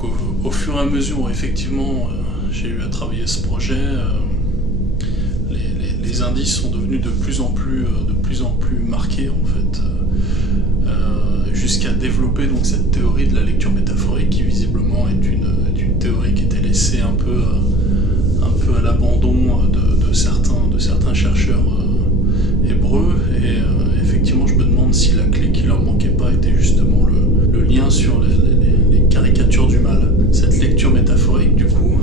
Donc au fur et à mesure où effectivement j'ai eu à travailler ce projet, les indices sont devenus de plus en plus marqués en fait, jusqu'à développer donc cette théorie de la lecture métaphorique qui visiblement est une théorie qui était laissée un peu à l'abandon de certains chercheurs hébreux, et effectivement je me demande si la clé qui leur manquait pas était justement le lien sur les caricatures du mal. Cette lecture métaphorique du coup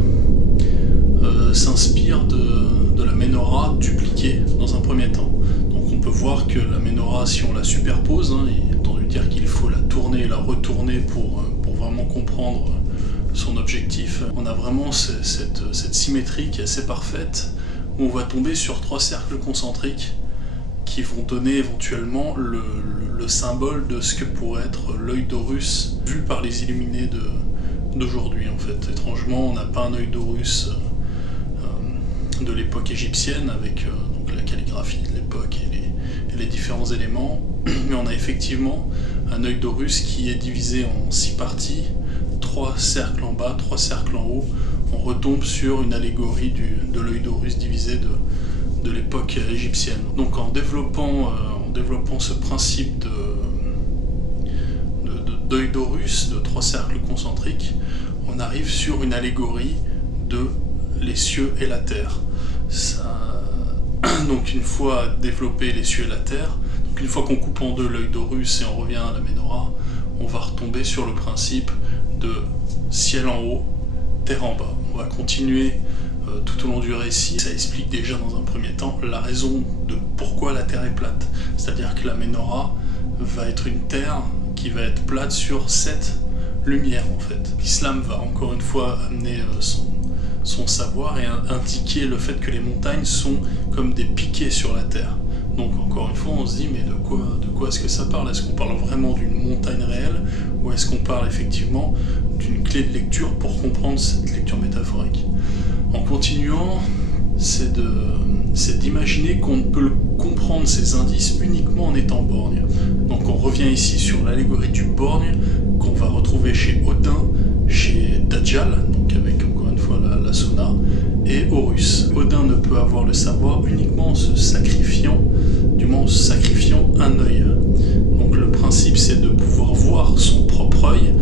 s'inspire de la Ménorah dupliquée dans un premier temps. Donc on peut voir que la Ménorah, si on la superpose, il est entendu dire qu'il faut la tourner et la retourner pour vraiment comprendre son objectif, on a vraiment cette symétrie qui est assez parfaite, où on va tomber sur 3 cercles concentriques qui vont donner éventuellement le symbole de ce que pourrait être l'œil d'Horus vu par les illuminés d'aujourd'hui en fait. Étrangement, on n'a pas un œil d'Horus de l'époque égyptienne avec donc la calligraphie de l'époque et les différents éléments, mais on a effectivement un œil d'Horus qui est divisé en 6 parties, 3 cercles en bas, 3 cercles en haut. On retombe sur une allégorie de l'œil d'Horus divisé de l'époque égyptienne. Donc en développant ce principe d'œil d'Horus, de 3 cercles concentriques, on arrive sur une allégorie de les cieux et la terre. Donc une fois développé les cieux et la terre, donc une fois qu'on coupe en deux l'œil d'Horus et on revient à la Ménorah, on va retomber sur le principe de ciel en haut, terre en bas. On va continuer tout au long du récit. Ça explique déjà dans un premier temps la raison de pourquoi la terre est plate. C'est-à-dire que la Ménorah va être une terre qui va être plate sur 7 lumières en fait. L'islam va encore une fois amener son savoir et indiquer le fait que les montagnes sont comme des piquets sur la terre. Donc encore une fois on se dit mais de quoi est-ce que ça parle? Est-ce qu'on parle vraiment d'une montagne réelle ou est-ce qu'on parle effectivement d'une clé de lecture pour comprendre cette lecture métaphorique? En continuant, c'est d'imaginer qu'on ne peut comprendre ces indices uniquement en étant borgne. Donc on revient ici sur l'allégorie du borgne qu'on va retrouver chez Odin, chez Dajjal, donc avec encore une fois la Sona, et Horus. Odin ne peut avoir le savoir uniquement en se sacrifiant, du moins en se sacrifiant un œil. Donc le principe c'est de pouvoir voir son propre œil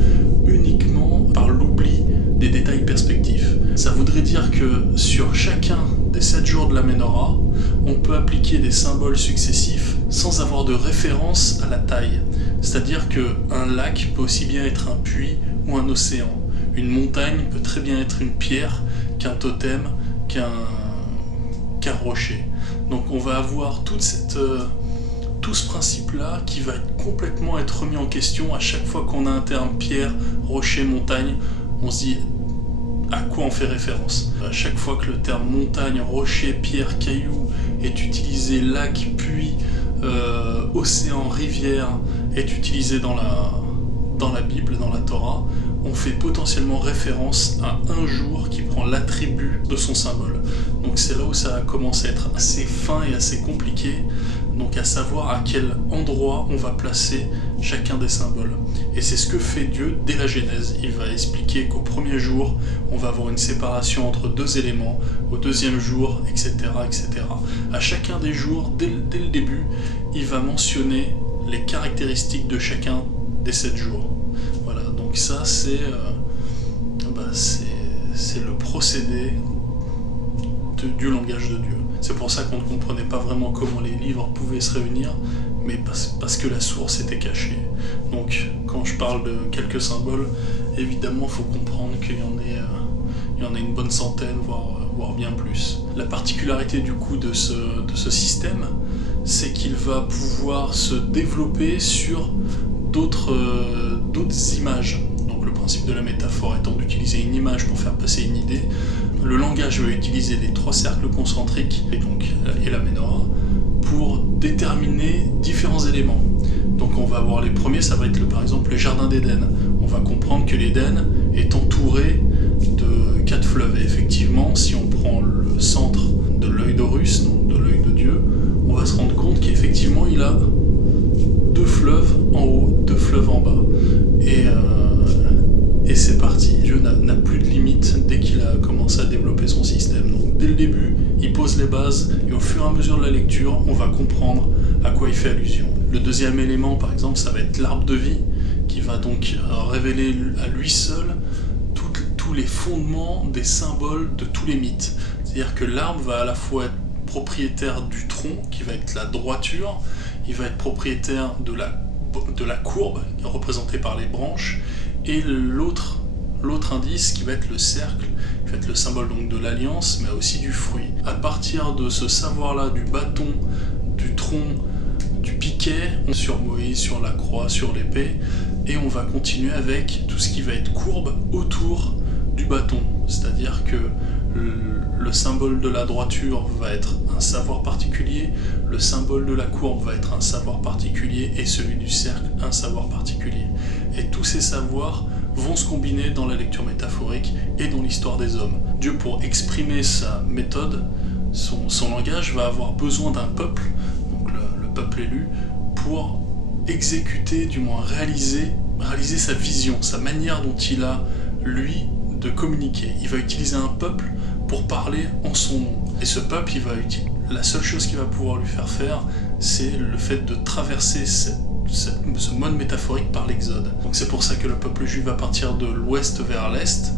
uniquement par l'oubli des détails perspectifs. Ça voudrait dire que sur chacun des 7 jours de la Ménorah, on peut appliquer des symboles successifs sans avoir de référence à la taille. C'est-à-dire qu'un lac peut aussi bien être un puits ou un océan. Une montagne peut très bien être une pierre qu'un totem, qu'un rocher. Donc on va avoir tout ce principe-là qui va complètement être remis en question à chaque fois qu'on a un terme pierre, rocher, montagne. On se dit à quoi on fait référence. À chaque fois que le terme montagne, rocher, pierre, caillou est utilisé, lac, puits, océan, rivière est utilisé dans la Bible, dans la Torah, on fait potentiellement référence à un jour qui prend l'attribut de son symbole. Donc c'est là où ça commence à être assez fin et assez compliqué, donc à savoir à quel endroit on va placer chacun des symboles. Et c'est ce que fait Dieu dès la Genèse. Il va expliquer qu'au premier jour, on va avoir une séparation entre 2 éléments, au deuxième jour, etc., etc. À chacun des jours, dès le début, il va mentionner les caractéristiques de chacun des 7 jours. Voilà, donc ça c'est le procédé du langage de Dieu. C'est pour ça qu'on ne comprenait pas vraiment comment les livres pouvaient se réunir, mais parce que la source était cachée. Donc quand je parle de quelques symboles, évidemment il faut comprendre qu'il y en a une bonne centaine, voire bien plus. La particularité du coup de ce système, c'est qu'il va pouvoir se développer sur d'autres images. Donc le principe de la métaphore étant d'utiliser une image pour faire passer une idée, le langage va utiliser les 3 cercles concentriques et la Ménorah pour déterminer différents éléments. Donc on va avoir les premiers, ça va être par exemple le jardin d'Éden. On va comprendre que l'Éden est entouré de 4 fleuves. Et effectivement, si on prend le centre de l'œil d'Horus, donc de l'œil de Dieu, on va se rendre compte qu'effectivement il a 2 fleuves en haut, 2 fleuves en bas. Et c'est parti. Dieu base, et au fur et à mesure de la lecture, on va comprendre à quoi il fait allusion. Le deuxième élément, par exemple, ça va être l'arbre de vie, qui va donc révéler à lui seul tous les fondements des symboles de tous les mythes. C'est-à-dire que l'arbre va à la fois être propriétaire du tronc, qui va être la droiture, il va être propriétaire de la courbe, représentée par les branches, et l'autre indice qui va être le cercle, qui va être le symbole donc de l'alliance, mais aussi du fruit. À partir de ce savoir-là, du bâton, du tronc, du piquet, sur Moïse, sur la croix, sur l'épée, et on va continuer avec tout ce qui va être courbe autour du bâton. C'est-à-dire que le symbole de la droiture va être un savoir particulier, le symbole de la courbe va être un savoir particulier, et celui du cercle, un savoir particulier. Et tous ces savoirs vont se combiner dans la lecture métaphorique et dans l'histoire des hommes. Dieu, pour exprimer sa méthode, son langage, va avoir besoin d'un peuple, donc le peuple élu, pour exécuter, du moins réaliser sa vision, sa manière dont il a, lui, de communiquer. Il va utiliser un peuple pour parler en son nom. Et ce peuple, la seule chose qu'il va pouvoir lui faire faire, c'est le fait de traverser ce mode métaphorique par l'exode. Donc c'est pour ça que le peuple juif va partir de l'ouest vers l'est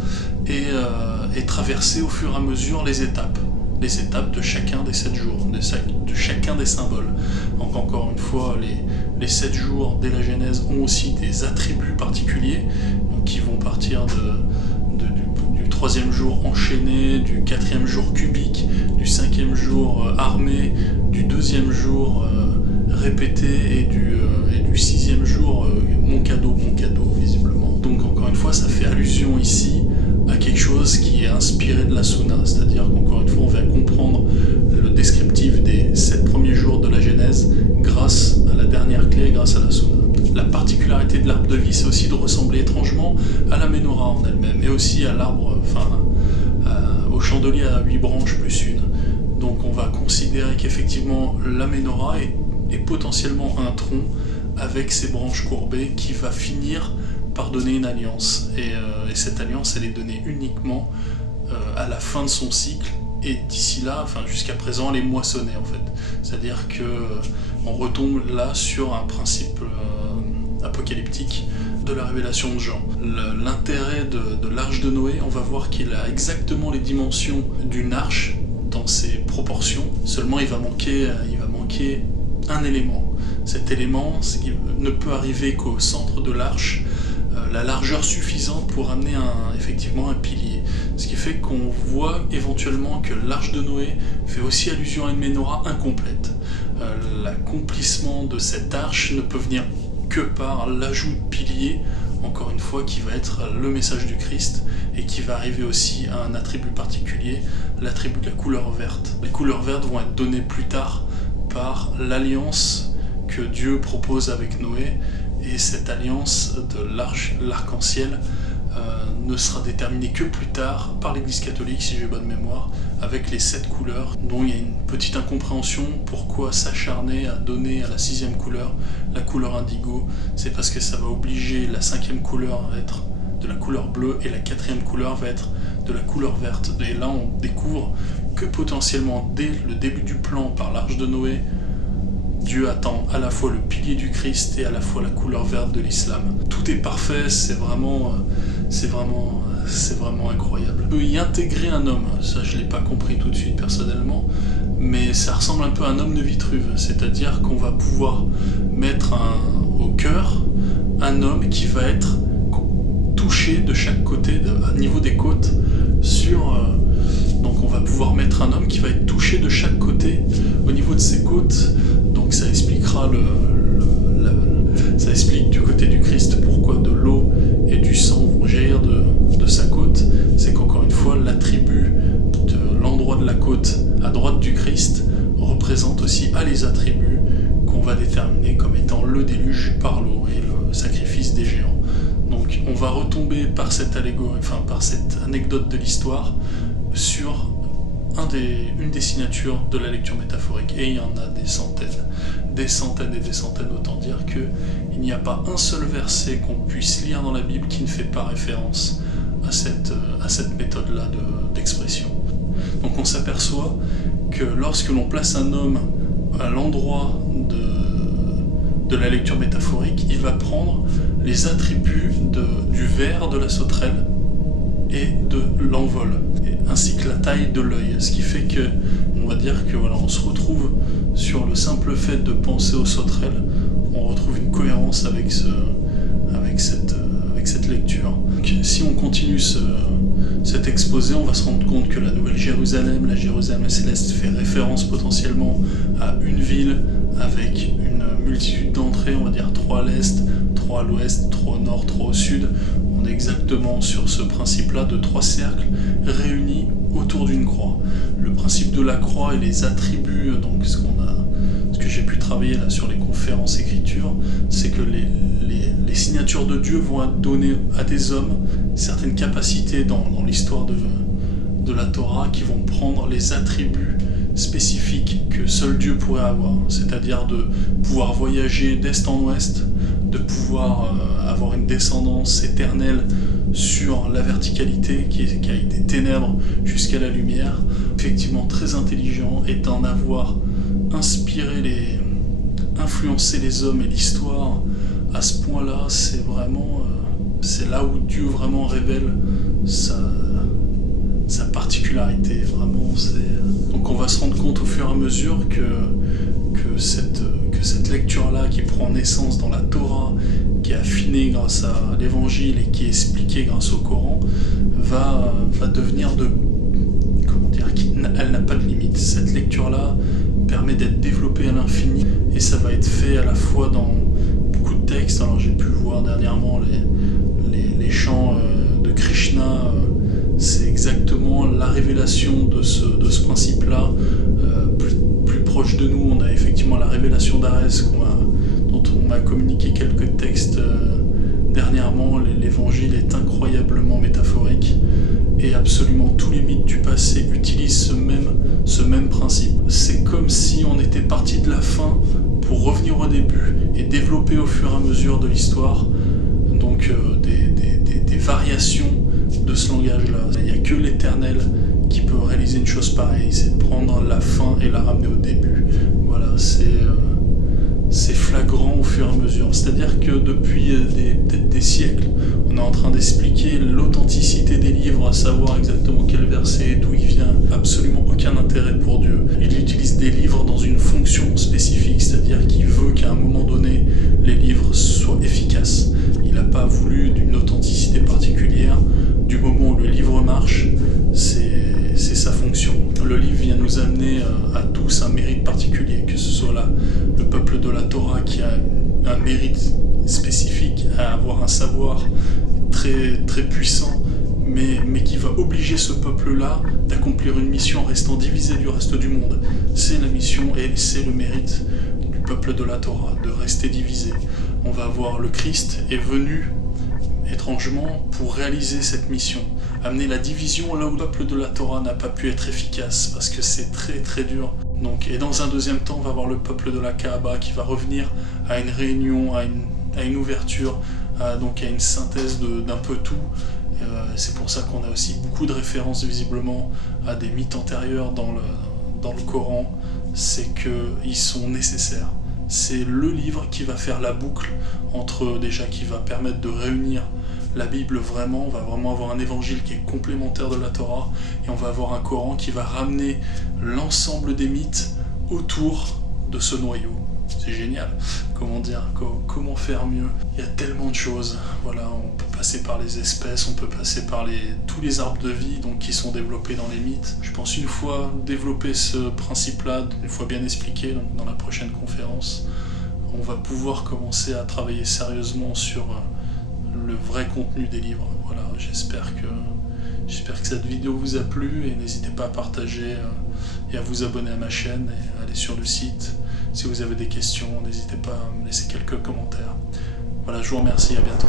et traverser au fur et à mesure les étapes de chacun des 7 jours, de chacun des symboles. Donc encore une fois, les 7 jours dès la Genèse ont aussi des attributs particuliers, donc qui vont partir du 3e jour enchaîné, du 4e jour cubique, du 5e jour armé, du 2e jour répété, et du 6e jour mon cadeau, visiblement. Donc encore une fois, ça fait allusion ici à quelque chose qui est inspiré de la Sunna, c'est-à-dire qu'encore une fois, on va comprendre le descriptif des 7 premiers jours de la Genèse grâce à la dernière clé, grâce à la Sunna. La particularité de l'arbre de vie, c'est aussi de ressembler étrangement à la Ménorah en elle-même, et aussi à l'arbre, au chandelier à 8 branches plus une. Donc on va considérer qu'effectivement la Ménorah est potentiellement un tronc avec ses branches courbées qui va finir par donner une alliance. Et cette alliance, elle est donnée uniquement à la fin de son cycle, et d'ici là, jusqu'à présent, elle est moissonnée en fait. C'est-à-dire que on retombe là sur un principe apocalyptique de la révélation de Jean. L'intérêt de l'arche de Noé, on va voir qu'il a exactement les dimensions d'une arche dans ses proportions, seulement il va manquer un élément. Cet élément ne peut arriver qu'au centre de l'arche, la largeur suffisante pour amener effectivement un pilier. Ce qui fait qu'on voit éventuellement que l'arche de Noé fait aussi allusion à une Ménorah incomplète. L'accomplissement de cette arche ne peut venir que par l'ajout de piliers, encore une fois, qui va être le message du Christ, et qui va arriver aussi à un attribut particulier, l'attribut de la couleur verte. Les couleurs vertes vont être données plus tard par l'alliance que Dieu propose avec Noé, et cette alliance de l'arc-en-ciel ne sera déterminée que plus tard par l'Église catholique, si j'ai bonne mémoire, avec les 7 couleurs, dont il y a une petite incompréhension. Pourquoi s'acharner à donner à la 6e couleur la couleur indigo? C'est parce que ça va obliger la 5e couleur à être de la couleur bleue, et la 4e couleur va être de la couleur verte. Et là on découvre que potentiellement dès le début du plan par l'arche de Noé, Dieu attend à la fois le pilier du Christ et à la fois la couleur verte de l'islam. Tout est parfait, c'est vraiment incroyable. On peut y intégrer un homme, ça je ne l'ai pas compris tout de suite personnellement, mais ça ressemble un peu à un homme de Vitruve, c'est-à-dire qu'on va pouvoir mettre au cœur un homme qui va être touché de chaque côté, à niveau des côtes, donc on va pouvoir mettre un homme qui va être touché de chaque côté au niveau de ses côtes. Donc ça expliquera ça explique du côté du Christ pourquoi de l'eau et du sang vont jaillir de sa côte. C'est qu'encore une fois, l'attribut de l'endroit de la côte à droite du Christ représente aussi les attributs qu'on va déterminer comme étant le déluge par l'eau et le sacrifice des géants. Donc on va retomber par cette allégorie, par cette anecdote de l'histoire sur une des signatures de la lecture métaphorique, et il y en a des centaines et des centaines, autant dire qu'il n'y a pas un seul verset qu'on puisse lire dans la Bible qui ne fait pas référence à cette méthode-là d'expression. Donc on s'aperçoit que lorsque l'on place un homme à l'endroit de la lecture métaphorique, il va prendre les attributs du ver de la sauterelle et de l'envol, ainsi que la taille de l'œil, ce qui fait que on va dire que voilà, on se retrouve sur le simple fait de penser aux sauterelles, on retrouve une cohérence avec cette lecture. Donc, si on continue cet exposé, on va se rendre compte que la Nouvelle Jérusalem, la Jérusalem céleste, fait référence potentiellement à une ville avec une multitude d'entrées, on va dire 3 à l'est, 3 à l'ouest, 3 au nord, 3 au sud. On est exactement sur ce principe-là de 3 cercles réunis autour d'une croix. Le principe de la croix et les attributs, donc ce que j'ai pu travailler là sur les conférences écritures, c'est que les signatures de Dieu vont donner à des hommes certaines capacités dans l'histoire de la Torah qui vont prendre les attributs spécifiques que seul Dieu pourrait avoir, c'est-à-dire de pouvoir voyager d'est en ouest, de pouvoir avoir une descendance éternelle sur la verticalité qui aille des ténèbres jusqu'à la lumière, effectivement très intelligent, et d'en avoir influencé les hommes et l'histoire à ce point-là, c'est vraiment c'est là où Dieu vraiment révèle sa particularité, vraiment. Donc on va se rendre compte au fur et à mesure que cette lecture-là qui prend naissance dans la Torah, qui est affinée grâce à l'Évangile et qui est expliquée grâce au Coran, va devenir elle n'a pas de limite. Cette lecture-là permet d'être développée à l'infini, et ça va être fait à la fois dans beaucoup de textes. Alors j'ai pu voir dernièrement les chants de Krishna, c'est exactement la révélation de ce principe-là. Plus proche de nous, on a effectivement la révélation d'Arès, dont on m'a communiqué quelques textes dernièrement. L'évangile est incroyablement métaphorique, et absolument tous les mythes du passé utilisent ce même principe. C'est comme si on était parti de la fin pour revenir au début et développer au fur et à mesure de l'histoire donc des variations de ce langage-là. Il n'y a que l'Éternel qui peut réaliser une chose pareille, c'est de prendre la fin et la ramener au début. Voilà, c'est flagrant au fur et à mesure. C'est-à-dire que depuis peut-être des siècles, on est en train d'expliquer l'authenticité des livres, à savoir exactement quel verset, d'où il vient. Absolument aucun intérêt pour Dieu. Il utilise des livres dans une fonction spécifique, c'est-à-dire qu'il veut qu'à un moment donné, les livres soient efficaces. Il n'a pas voulu d'une authenticité particulière. Du moment où le livre marche, c'est sa fonction. Le livre vient nous amener à tous un mérite particulier, que ce soit le peuple de la Torah qui a un mérite spécifique, à avoir un savoir très, très puissant, mais qui va obliger ce peuple-là d'accomplir une mission en restant divisé du reste du monde. C'est la mission et c'est le mérite du peuple de la Torah, de rester divisé. On va voir le Christ est venu étrangement pour réaliser cette mission, amener la division là où le peuple de la Torah n'a pas pu être efficace, parce que c'est très très dur. Donc, et dans un deuxième temps, on va voir le peuple de la Kaaba qui va revenir à une réunion, à une ouverture, donc à une synthèse d'un peu tout. C'est pour ça qu'on a aussi beaucoup de références visiblement à des mythes antérieurs dans le Coran, c'est qu'ils sont nécessaires. C'est le livre qui va faire la boucle qui va permettre de réunir la Bible vraiment. On va vraiment avoir un évangile qui est complémentaire de la Torah, et on va avoir un Coran qui va ramener l'ensemble des mythes autour de ce noyau. C'est génial. Comment dire, comment faire mieux? Il y a tellement de choses. Voilà, on peut passer par les espèces, on peut passer par tous les arbres de vie donc, qui sont développés dans les mythes. Je pense une fois développer ce principe-là, une fois bien expliqué, donc dans la prochaine conférence, on va pouvoir commencer à travailler sérieusement sur le vrai contenu des livres. Voilà, j'espère que cette vidéo vous a plu, et n'hésitez pas à partager et à vous abonner à ma chaîne et à aller sur le site. Si vous avez des questions, n'hésitez pas à me laisser quelques commentaires. Voilà, je vous remercie, à bientôt.